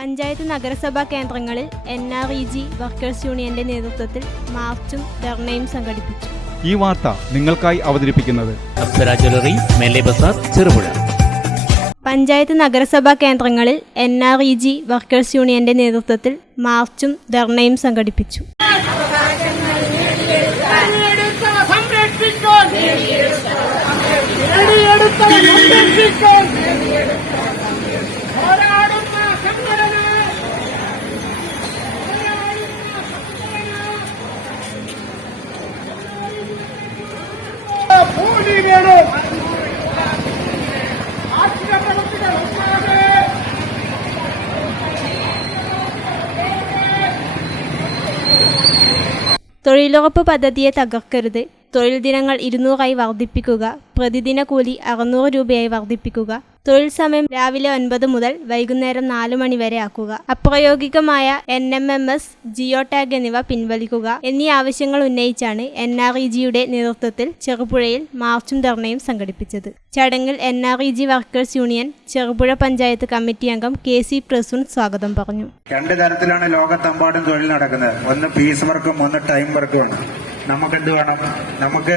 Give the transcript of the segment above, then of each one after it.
പഞ്ചായത്ത് നഗരസഭാ കേന്ദ്രങ്ങളിൽ NREG workers യൂണിയന്റെ നേതൃത്വത്തിൽ മാർച്ചും ധർണയും സംഘടിപ്പിച്ചു. ഈ വാർത്ത നിങ്ങൾക്കായി അവതരിപ്പിക്കുന്നത് അപ്സര ജ്വല്ലറി, മേലെ ബസാർ, ചെറുപുഴ. പഞ്ചായത്ത് നഗരസഭാ കേന്ദ്രങ്ങളിൽ NREG വർക്കേഴ്സ് യൂണിയന്റെ നേതൃത്വത്തിൽ മാർച്ചും ധർണയും സംഘടിപ്പിച്ചു. തൊഴിലുറപ്പ് പദ്ധതിയെ തകർക്കരുത്. തൊഴിൽ ദിനങ്ങൾ 200 വർദ്ധിപ്പിക്കുക. പ്രതിദിന കൂലി 600 രൂപയായി വർദ്ധിപ്പിക്കുക. തൊഴിൽ സമയം രാവിലെ 9 മുതൽ വൈകുന്നേരം 4 മണി വരെ ആക്കുക. അപ്രായോഗികമായ NMMS, ജിയോ ടാഗ് എന്നിവ പിൻവലിക്കുക എന്നീ ആവശ്യങ്ങൾ ഉന്നയിച്ചാണ് NREGയുടെ നേതൃത്വത്തിൽ ചെറുപുഴയിൽ മാർച്ചും ധർണയും സംഘടിപ്പിച്ചത്. ചടങ്ങിൽ NREG workers union Cherupuzha panchayat committee അംഗം KC പ്രസൂൺ സ്വാഗതം പറഞ്ഞു. 2 തരത്തിലാണ് ലോകത്തെമ്പാടും തൊഴിൽ നടക്കുന്നത്. ഒന്ന് പീസ് വർക്കും, ഒന്ന് ടൈം വർക്കുമാണ്. നമുക്കെന്ത് വേണം? നമുക്ക്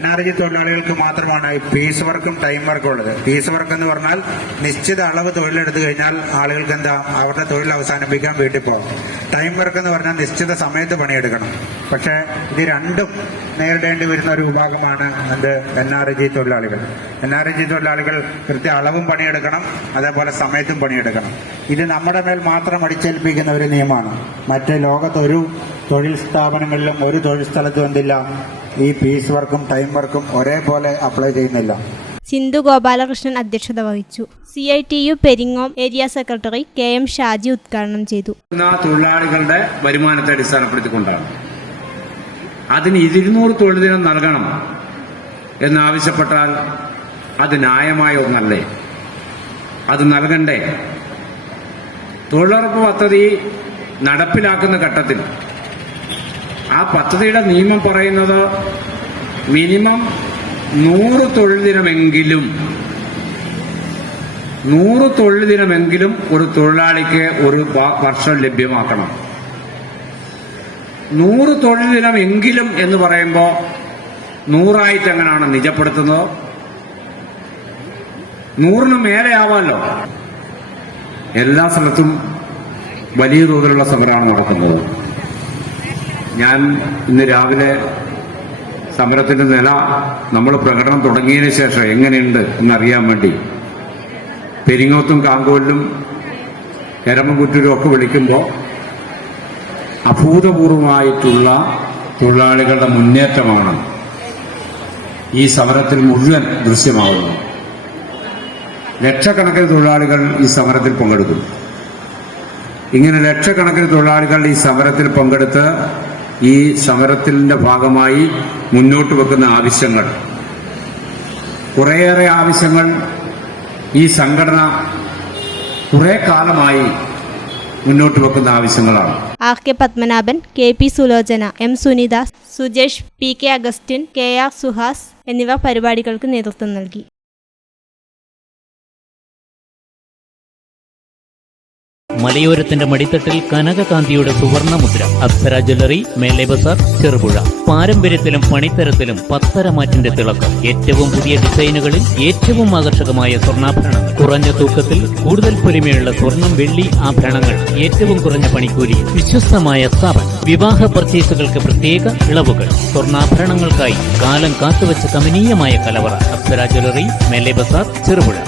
NREG തൊഴിലാളികൾക്ക് മാത്രമാണ് പീസ് വർക്കും ടൈം വർക്കും ഉള്ളത്. പീസ് വർക്ക് എന്ന് പറഞ്ഞാൽ നിശ്ചിത അളവ് തൊഴിലെടുത്തു കഴിഞ്ഞാൽ ആളുകൾക്ക് എന്താ, അവരുടെ തൊഴിൽ അവസാനിപ്പിക്കാൻ വീട്ടിൽ പോകാം. ടൈം വർക്ക് എന്ന് പറഞ്ഞാൽ നിശ്ചിത സമയത്ത് പണിയെടുക്കണം. പക്ഷേ ഇത് രണ്ടും നേരിടേണ്ടി വരുന്ന ഒരു വിഭാഗമാണ് NREG തൊഴിലാളികൾ. NREG തൊഴിലാളികൾ കൃത്യ അളവും പണിയെടുക്കണം, അതേപോലെ സമയത്തും പണിയെടുക്കണം. ഇത് നമ്മുടെ മേൽ മാത്രം അടിച്ചേൽപ്പിക്കുന്ന ഒരു നിയമമാണ്. മറ്റ് ലോകത്തൊരു തൊഴിൽ സ്ഥാപനങ്ങളിലും ഒരു തൊഴിൽ സ്ഥലത്തും എന്തില്ല, ഈ പീസ് വർക്കും ടൈം വർക്കും ഒരേപോലെ അപ്ലൈ ചെയ്യുന്നില്ല. സിന്ധു ഗോപാലകൃഷ്ണൻ അധ്യക്ഷത വഹിച്ചു. CITU Peringome area secretary KM Shaji ഉദ്ഘാടനം ചെയ്തു. തൊഴിലാളികളുടെ വരുമാനത്തെ അടിസ്ഥാനപ്പെടുത്തിക്കൊണ്ടാണ് അതിന് 200 തൊഴിൽ ദിനം നൽകണം എന്നാവശ്യപ്പെട്ടാൽ അത് ന്യായമായ ഒന്നല്ലേ? അത് നൽകണ്ടേ? തൊഴിലുറപ്പ് പദ്ധതി നടപ്പിലാക്കുന്ന ഘട്ടത്തിൽ ആ പദ്ധതിയുടെ നിയമം പറയുന്നത് മിനിമം 100 തൊഴിൽ ദിനമെങ്കിലും ഒരു തൊഴിലാളിക്ക് ഒരു വർഷം ലഭ്യമാക്കണം. 100 തൊഴിൽ ദിനമെങ്കിലും എന്ന് പറയുമ്പോൾ 100 എങ്ങനെയാണ് നിജപ്പെടുത്തുന്നത്? 100 മേലെയാവാമല്ലോ. എല്ലാ സ്ഥലത്തും വലിയ തോതിലുള്ള സമരമാണ് നടക്കുന്നത്. ഞാൻ ഇന്ന് രാവിലെ സമരത്തിന്റെ നില നമ്മൾ പ്രകടനം തുടങ്ങിയതിന് ശേഷം എങ്ങനെയുണ്ട് എന്നറിയാൻ വേണ്ടി പെരിങ്ങോത്തും കാങ്കോലിലും എരമംകുറ്റൂരും ഒക്കെ വിളിക്കുമ്പോൾ അഭൂതപൂർവമായിട്ടുള്ള തൊഴിലാളികളുടെ മുന്നേറ്റമാണ് ഈ സമരത്തിൽ മുഴുവൻ ദൃശ്യമാവുന്നത്. ലക്ഷക്കണക്കിന് തൊഴിലാളികൾ ഈ സമരത്തിൽ പങ്കെടുക്കും. ഇങ്ങനെ ലക്ഷക്കണക്കിന് തൊഴിലാളികൾ ഈ സമരത്തിൽ പങ്കെടുത്ത് ഈ സമരത്തിന്റെ ഭാഗമായി മുന്നോട്ട് വെക്കുന്ന ആവശ്യങ്ങൾ, കുറേയേറെ ആവശ്യങ്ങൾ ഈ സംഘടന കുറെ കാലമായി മുന്നോട്ട് വെക്കുന്ന ആവശ്യങ്ങളാണ്. RK Padmanabhan, KP Sulochana, M Sunitha, Sujesh, PK Augustine, KR Suhas എന്നിവർ പരിപാടികൾക്ക് നേതൃത്വം നൽകി. മലയോരത്തിന്റെ മടിത്തട്ടിൽ കനകകാന്തിയുടെ സുവർണമുദ്ര. അപ്സര ജ്വല്ലറി, മേലെ ബസാർ, ചെറുപുഴ. പാരമ്പര്യത്തിലും പണിത്തരത്തിലും പത്തരമാറ്റിന്റെ തിളക്കം. ഏറ്റവും പുതിയ ഡിസൈനുകളിൽ ഏറ്റവും ആകർഷകമായ സ്വർണ്ണാഭരണങ്ങൾ. കുറഞ്ഞ തൂക്കത്തിൽ കൂടുതൽ പൊലിമയുള്ള സ്വർണം, വെള്ളി ആഭരണങ്ങൾ. ഏറ്റവും കുറഞ്ഞ പണിക്കൂലി. വിശ്വസ്തമായ സ്ഥാപനം. വിവാഹ പർച്ചേസുകൾക്ക് പ്രത്യേക ഇളവുകൾ. സ്വർണ്ണാഭരണങ്ങൾക്കായി കാലം കാത്തുവച്ച കമനീയമായ കലവറ. അപ്സര ജ്വല്ലറി, മേലെ ബസാർ, ചെറുപുഴ.